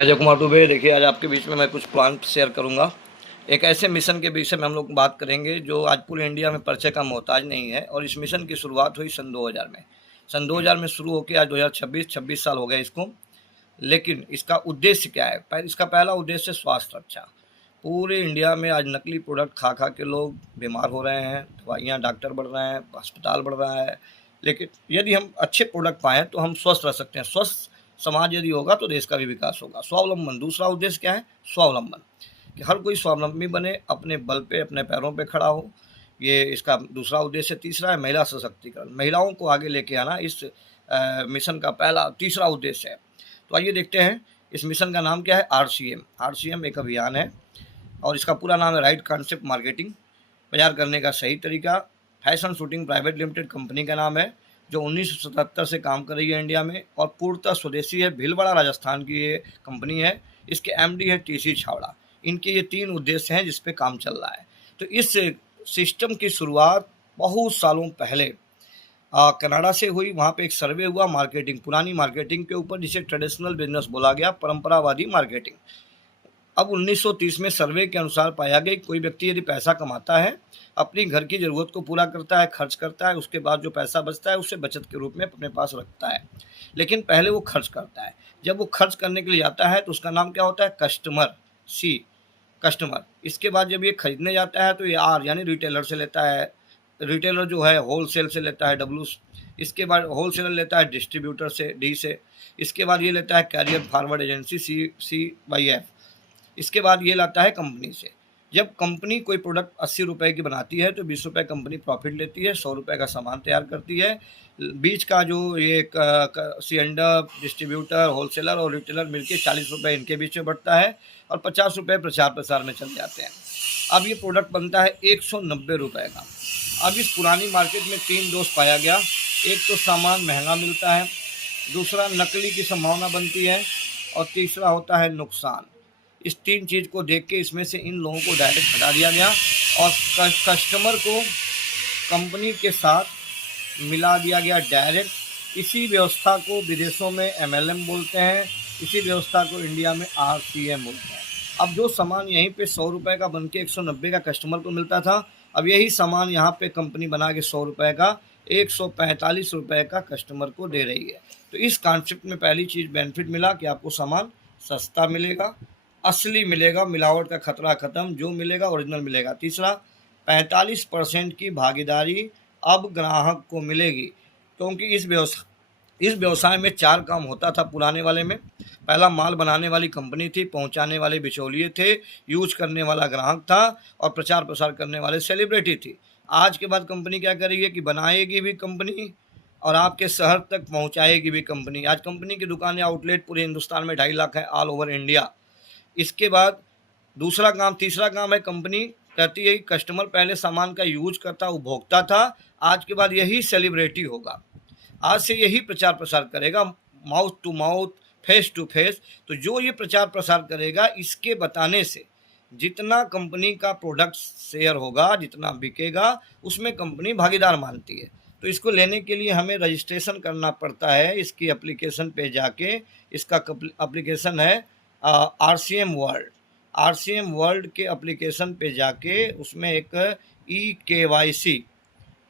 अजय कुमार दुबे। देखिए, आज आपके बीच में मैं कुछ प्लान शेयर करूंगा। एक ऐसे मिशन के विषय में हम लोग बात करेंगे जो आज पूरे इंडिया में परिचय का मोहताज नहीं है, और इस मिशन की शुरुआत हुई सन 2000 में। सन 2000 में शुरू होकर आज 2026 साल हो गए इसको। लेकिन इसका उद्देश्य क्या है? इसका पहला उद्देश्य स्वास्थ्य रक्षा। पूरे इंडिया में आज नकली प्रोडक्ट खा खा के लोग बीमार हो रहे हैं, दवाइयाँ, डॉक्टर बढ़ रहे हैं, अस्पताल बढ़ रहा है। लेकिन यदि हम अच्छे प्रोडक्ट पाएँ तो हम स्वस्थ रह सकते हैं। स्वस्थ समाज यदि होगा तो देश का भी विकास होगा। स्वावलंबन दूसरा उद्देश्य क्या है? स्वावलंबन, कि हर कोई स्वावलंबी बने, अपने बल पे, अपने पैरों पे खड़ा हो। ये इसका दूसरा उद्देश्य। तीसरा है महिला सशक्तिकरण, महिलाओं को आगे लेके आना इस मिशन का पहला तीसरा उद्देश्य है। तो आइए देखते हैं इस मिशन का नाम क्या है। आरसीएम। आरसीएम एक अभियान है और इसका पूरा नाम है राइट कॉन्सेप्ट मार्केटिंग। प्रचार करने का सही तरीका। Fashion shooting private limited company का नाम है, जो 1977 से काम कर रही है इंडिया में और पूर्णतः स्वदेशी है। भीलवाड़ा राजस्थान की ये कंपनी है। इसके एमडी है टीसी छावड़ा। इनके ये 3 उद्देश्य हैं जिस पे काम चल रहा है। तो इस सिस्टम की शुरुआत बहुत सालों पहले कनाडा से हुई। वहाँ पे एक सर्वे हुआ मार्केटिंग, पुरानी मार्केटिंग के ऊपर, जिसे ट्रेडिशनल बिजनेस बोला गया, परंपरावादी मार्केटिंग। अब 1930 में सर्वे के अनुसार पाया गया कि कोई व्यक्ति यदि पैसा कमाता है, अपनी घर की ज़रूरत को पूरा करता है, खर्च करता है, उसके बाद जो पैसा बचता है उसे बचत के रूप में अपने पास रखता है। लेकिन पहले वो खर्च करता है। जब वो खर्च करने के लिए जाता है तो उसका नाम क्या होता है? कस्टमर। सी, कस्टमर। इसके बाद जब ये खरीदने जाता है तो ये आर यानी रिटेलर से लेता है। रिटेलर जो है होलसेल से लेता है, डब्ल्यू। इसके बाद होलसेलर लेता है डिस्ट्रीब्यूटर से, डी से। इसके बाद ये लेता है कैरियर फॉरवर्ड एजेंसी, सी/एफ। इसके बाद ये लाता है कंपनी से। जब कंपनी कोई प्रोडक्ट 80 रुपये की बनाती है तो 20 रुपये कंपनी प्रॉफिट लेती है, 100 रुपये का सामान तैयार करती है। बीच का जो ये सीएंडर, डिस्ट्रीब्यूटर, होलसेलर और रिटेलर मिलके 40 रुपये इनके बीच में बढ़ता है और 50 रुपये प्रचार प्रसार में चल जाते हैं। अब ये प्रोडक्ट बनता है 190 रुपये का। अब इस पुरानी मार्केट में 3 दोष पाया गया। एक तो सामान महंगा मिलता है, दूसरा नकली की संभावना बनती है, और तीसरा होता है नुकसान। इस 3 चीज़ को देख के इसमें से इन लोगों को डायरेक्ट हटा दिया गया और कस्टमर को कंपनी के साथ मिला दिया गया डायरेक्ट। इसी व्यवस्था को विदेशों में एमएलएम बोलते हैं, इसी व्यवस्था को इंडिया में आरसीएम बोलते हैं। अब जो सामान यहीं पे 100 रुपये का बन के 190 का कस्टमर को मिलता था, अब यही सामान यहाँ पे कंपनी बना के 100 रुपये का 145 रुपये का कस्टमर को दे रही है। तो इस कॉन्सेप्ट में पहली चीज़ बेनिफिट मिला कि आपको सामान सस्ता मिलेगा, असली मिलेगा, मिलावट का खतरा खत्म, जो मिलेगा ओरिजिनल मिलेगा। तीसरा, 45% की भागीदारी अब ग्राहक को मिलेगी, क्योंकि इस व्यवसाय में 4 काम होता था पुराने वाले में। पहला, माल बनाने वाली कंपनी थी, पहुंचाने वाले बिचौलिए थे, यूज करने वाला ग्राहक था और प्रचार प्रसार करने वाले सेलिब्रिटी थी। आज के बाद कंपनी क्या करेगी कि बनाएगी भी कंपनी और आपके शहर तक पहुंचाएगी भी कंपनी। आज कंपनी की दुकानें, आउटलेट पूरे हिंदुस्तान में 2.5 लाख है, ऑल ओवर इंडिया। इसके बाद तीसरा काम है, कंपनी कहती है कि कस्टमर पहले सामान का यूज करता, उपभोक्ता था, आज के बाद यही सेलिब्रिटी होगा। आज से यही प्रचार प्रसार करेगा, mouth to mouth, face to face. तो जो ये प्रचार प्रसार करेगा, इसके बताने से जितना कंपनी का प्रोडक्ट शेयर होगा, जितना बिकेगा, उसमें कंपनी भागीदार मानती है। तो इसको लेने के लिए हमें रजिस्ट्रेशन करना पड़ता है इसकी एप्लीकेशन पे जाके। इसका एप्लीकेशन है आरसीएम वर्ल्ड। आरसीएम वर्ल्ड के एप्लीकेशन पे जाके उसमें एक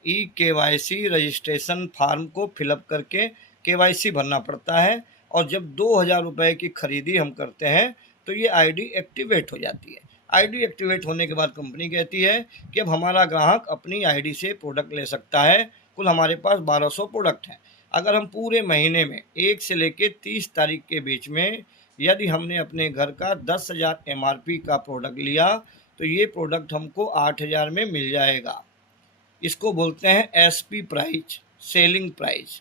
ई केवाईसी रजिस्ट्रेशन फॉर्म को फिलअप करके केवाईसी भरना पड़ता है। और जब 2000 रुपये की खरीदी हम करते हैं तो ये आईडी एक्टिवेट हो जाती है। आईडी एक्टिवेट होने के बाद कंपनी कहती है कि अब हमारा ग्राहक अपनी आईडी से प्रोडक्ट ले सकता है। कुल हमारे पास 1200 प्रोडक्ट हैं। अगर हम पूरे महीने में 1 से लेकर 30 तारीख के बीच में यदि हमने अपने घर का 10,000 एमआरपी का प्रोडक्ट लिया तो ये प्रोडक्ट हमको 8,000 में मिल जाएगा। इसको बोलते हैं एसपी प्राइस, सेलिंग प्राइस।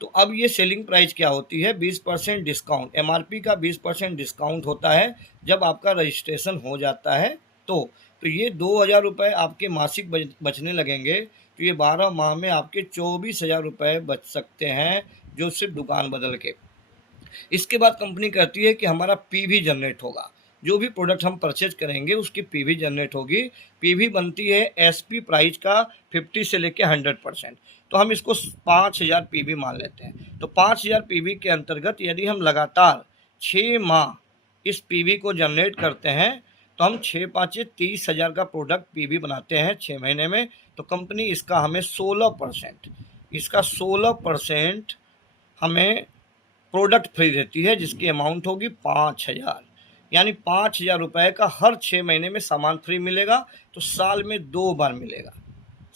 तो अब ये सेलिंग प्राइस क्या होती है? 20% डिस्काउंट। एमआरपी का 20% डिस्काउंट होता है जब आपका रजिस्ट्रेशन हो जाता है। तो ये 2,000 रुपये आपके मासिक बचने लगेंगे। तो ये 12 माह में आपके 24,000 रुपये बच सकते हैं, जो सिर्फ दुकान बदल के। इसके बाद कंपनी कहती है कि हमारा पीवी जनरेट होगा। जो भी प्रोडक्ट हम परचेज करेंगे उसकी पीवी जनरेट होगी। पीवी बनती है एसपी प्राइस का 50 से लेके 100%। तो हम इसको 5,000 पीवी मान लेते हैं। तो 5,000 पीवी के अंतर्गत यदि हम लगातार 6 माह इस पीवी को जनरेट करते हैं तो हम 6 पाँचे 30,000 का प्रोडक्ट पीवी बनाते हैं 6 महीने में। तो कंपनी इसका हमें 16%, इसका 16% हमें प्रोडक्ट फ्री देती है, जिसकी अमाउंट होगी 5,000। यानी 5,000 रुपये का हर 6 महीने में सामान फ्री मिलेगा। तो साल में 2 बार मिलेगा,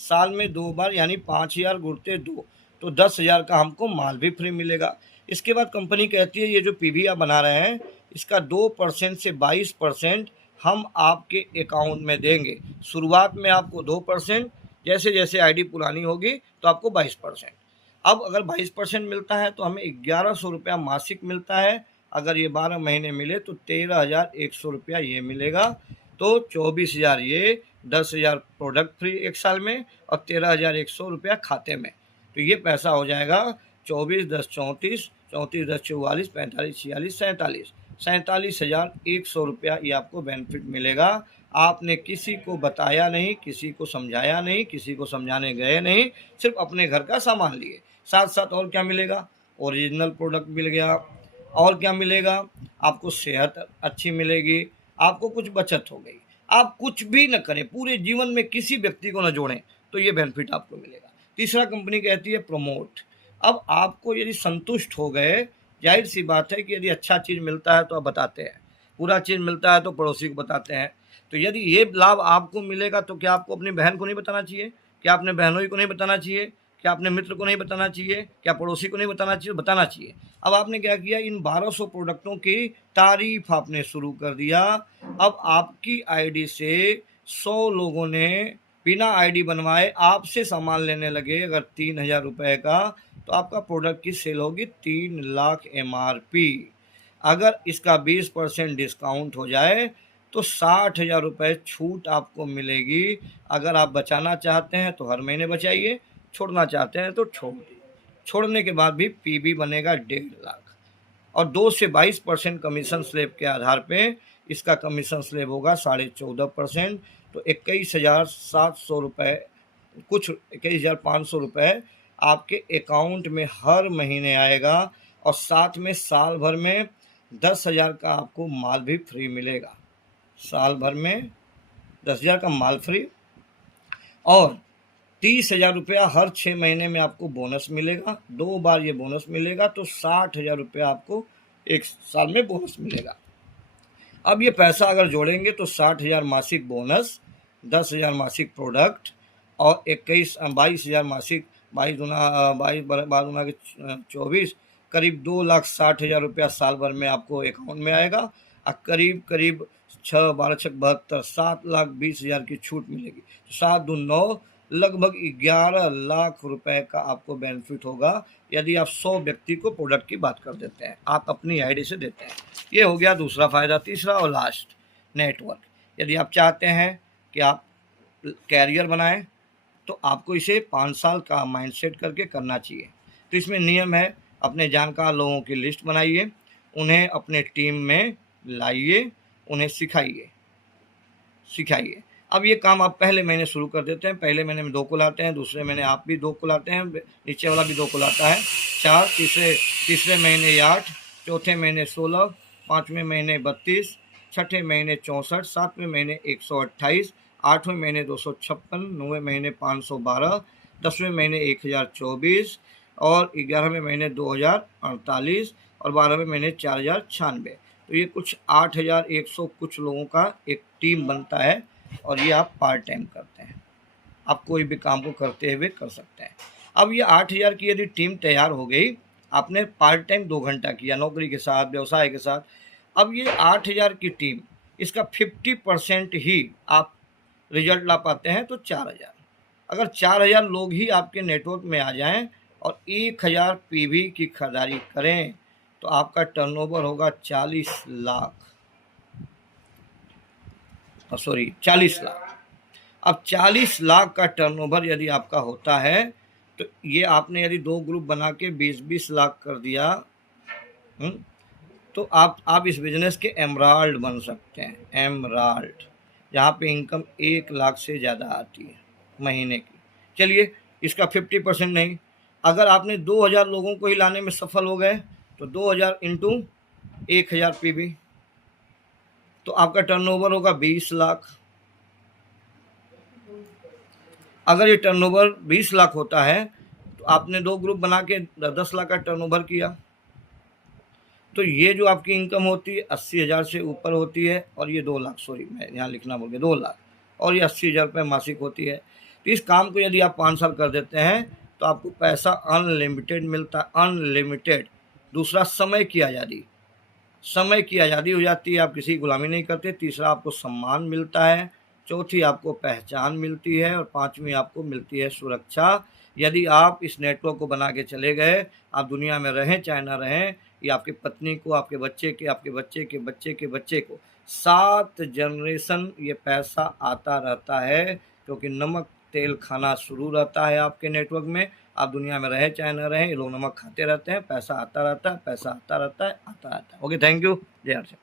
साल में 2 बार, यानी 5,000 गुणते 2, तो 10,000 का हमको माल भी फ्री मिलेगा। इसके बाद कंपनी कहती है ये जो पीवी आप बना रहे हैं इसका 2% से 22% हम आपके अकाउंट में देंगे। शुरुआत में आपको 2%, जैसे जैसे आईडी पुरानी होगी तो आपको 22%। अब अगर 22% मिलता है तो हमें 1,100 रुपया मासिक मिलता है। अगर ये 12 महीने मिले तो 13,100 रुपया ये मिलेगा। तो 24,000 ये, 10,000 प्रोडक्ट फ्री एक साल में और 13,100 रुपया खाते में। तो ये पैसा हो जाएगा 24 10 34, 34 10 44, 45 46, 47, 47,100 रुपया ये आपको बेनिफिट मिलेगा। आपने किसी को बताया नहीं, किसी को समझाया नहीं, किसी को समझाने गए नहीं, सिर्फ अपने घर का सामान लिए। साथ साथ और क्या मिलेगा? ओरिजिनल प्रोडक्ट मिल गया। और क्या मिलेगा? आपको सेहत अच्छी मिलेगी, आपको कुछ बचत हो गई। आप कुछ भी न करें, पूरे जीवन में किसी व्यक्ति को न जोड़ें, तो ये बेनिफिट आपको मिलेगा। तीसरा कंपनी कहती है प्रमोट। अब आपको यदि संतुष्ट हो गए, जाहिर सी बात है कि यदि अच्छा चीज़ मिलता है तो आप बताते हैं, बुरा चीज़ मिलता है तो पड़ोसी को बताते हैं। तो यदि ये लाभ आपको मिलेगा तो क्या आपको अपनी बहन को नहीं बताना चाहिए? क्या अपने बहनोई को नहीं बताना चाहिए? क्या अपने मित्र को नहीं बताना चाहिए? क्या पड़ोसी को नहीं बताना चाहिए? बताना चाहिए। अब आपने क्या किया, इन 1200 प्रोडक्टों की तारीफ आपने शुरू कर दिया। अब आपकी आईडी से 100 लोगों ने बिना आईडी बनवाए आपसे सामान लेने लगे। अगर 3,000 रुपये का, तो आपका प्रोडक्ट की सेल होगी 3 लाख MRP। अगर इसका 20% डिस्काउंट हो जाए तो 60,000 रुपये छूट आपको मिलेगी। अगर आप बचाना चाहते हैं तो हर महीने बचाइए, छोड़ना चाहते हैं तो छोड़ दीजिए। छोड़ने के बाद भी पीबी बनेगा 1.5 लाख। और 2 से 22% कमीशन स्लैब के आधार पे इसका कमीशन स्लैब होगा 14.5%। तो 21,700 रुपये, कुछ 21,500 रुपये आपके अकाउंट में हर महीने आएगा। और साथ में साल भर में 10,000 का आपको माल भी फ्री मिलेगा। साल भर में 10,000 का माल फ्री और 30,000 रुपया हर 6 महीने में आपको बोनस मिलेगा। 2 बार ये बोनस मिलेगा तो 60,000 रुपया आपको एक साल में बोनस मिलेगा। अब ये पैसा अगर जोड़ेंगे तो 60,000 मासिक बोनस, 10,000 मासिक प्रोडक्ट और 22,000 मासिक, 22 दूना के 24, करीब 2,60,000 रुपया साल भर में आपको अकाउंट में आएगा। और करीब करीब 6 12 6 72, 7,20,000 की छूट मिलेगी। तो 7 दून 9, लगभग 11 लाख रुपए का आपको बेनिफिट होगा यदि आप 100 व्यक्ति को प्रोडक्ट की बात कर देते हैं, आप अपनी आईडी से देते हैं। ये हो गया दूसरा फ़ायदा। तीसरा और लास्ट, नेटवर्क। यदि आप चाहते हैं कि आप कैरियर बनाएं तो आपको इसे 5 साल का माइंडसेट करके करना चाहिए। तो इसमें नियम है, अपने जानकार लोगों की लिस्ट बनाइए, उन्हें अपने टीम में लाइए, उन्हें सिखाइए। अब ये काम आप पहले महीने शुरू कर देते हैं। पहले महीने में 2 को लाते हैं, दूसरे महीने आप भी 2 को लाते हैं, नीचे वाला भी 2 को लाता है, 4, तीसरे महीने 8, चौथे महीने 16, 5वें महीने 32, छठे महीने 64, 7वें महीने 128, 8वें महीने 256, 9वें महीने 512, 10वें महीने 1024 और 11वें महीने 2048 और 12वें महीने 4096। तो ये कुछ 8,100 कुछ लोगों का एक टीम बनता है और ये आप पार्ट टाइम करते हैं। आप कोई भी काम को करते हुए कर सकते हैं। अब ये 8,000 की यदि टीम तैयार हो गई, आपने पार्ट टाइम 2 घंटा किया नौकरी के साथ, व्यवसाय के साथ। अब ये 8,000 की टीम, इसका 50% ही आप रिजल्ट ला पाते हैं तो 4,000। अगर 4,000 लोग ही आपके नेटवर्क में आ जाएं और 1,000 पीवी की खरीदारी करें तो आपका टर्नओवर होगा 40 लाख। 40 लाख। अब 40 लाख का टर्नओवर यदि आपका होता है तो ये आपने यदि 2 ग्रुप बना के 20-20 लाख कर दिया, तो आप इस बिजनेस के एमराल्ड बन सकते हैं। एमराल्ड, जहाँ पे इनकम 1 लाख से ज़्यादा आती है महीने की। चलिए, इसका 50% नहीं, अगर आपने 2,000 लोगों को ही लाने में सफल हो गए तो 2,000 इंटू 1,000 पीवी, तो आपका टर्नओवर होगा 20 लाख। अगर ये टर्नओवर 20 लाख होता है तो आपने 2 ग्रुप बना के 10 लाख का टर्नओवर किया, तो ये जो आपकी इनकम होती है 80,000 से ऊपर होती है, और ये 2 लाख, सॉरी मैं यहाँ लिखना भूल गया, 2 लाख, और ये 80,000 रुपये मासिक होती है। तो इस काम को यदि आप 5 साल कर देते हैं तो आपको पैसा अनलिमिटेड मिलता है, अनलिमिटेड। दूसरा, समय की आज़ादी, समय की आज़ादी हो जाती है, आप किसी की गुलामी नहीं करते। तीसरा, आपको सम्मान मिलता है। चौथी, आपको पहचान मिलती है। और पाँचवीं, आपको मिलती है सुरक्षा। यदि आप इस नेटवर्क को बना के चले गए, आप दुनिया में रहें चाहे ना रहें, ये आपकी पत्नी को, आपके बच्चे के, आपके बच्चे के बच्चे के बच्चे को 7 जनरेशन ये पैसा आता रहता है, क्योंकि नमक तेल खाना शुरू रहता है आपके नेटवर्क में। आप दुनिया में रहे चाहे ना रहें, ये लोग नमक खाते रहते हैं, पैसा आता रहता है, पैसा आता रहता है, आता रहता है। Okay, thank you. जय हर्ष।